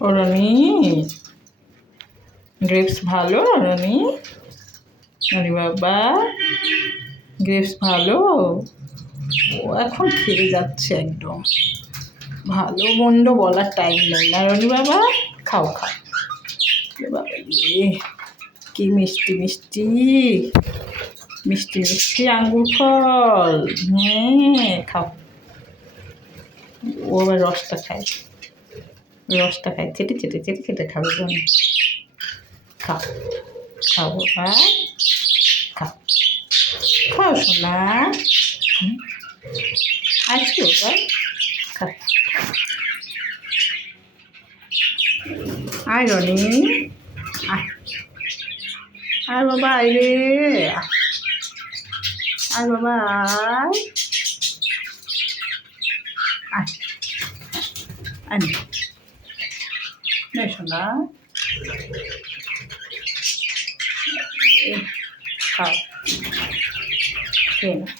Roni grapes ভালো রনি? আরে বাবা, গ্রেপস ভালো? ও এখন খেয়ে যাচ্ছে একদম। ভালো মন্দ বলার টাইম নেই না রনি বাবা? খাও খাও। বাবা রে, কি মিষ্টি মিষ্টি মিষ্টি মিষ্টি আঙ্গুর ফল। হ্যাঁ খাও। ও আবার রসটা খায়, রসটা খায়, চেটে চেটে চেটে চেটে খাবে রনি। খাও খাও বাবা, খাও খাও সোনা। আসি বাবা, খাও। আয় রনি, আয় আয় বাবা, আয় রে, আয় বাবা, আয় আয় আয় নে সোনা, খাও খেয়ে নাও।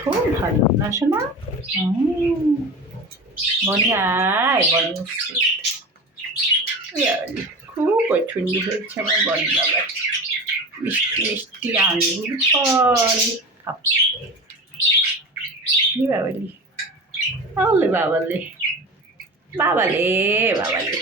খুব ভালো না সোনা? বনি আয়, বনি খুব পছন্দ হয়েছে আমার বনি বাবার। মিষ্টি মিষ্টি আঙ্গুর ফল। বাবালি, বাবালে বাবালে বাবালে বাবালে।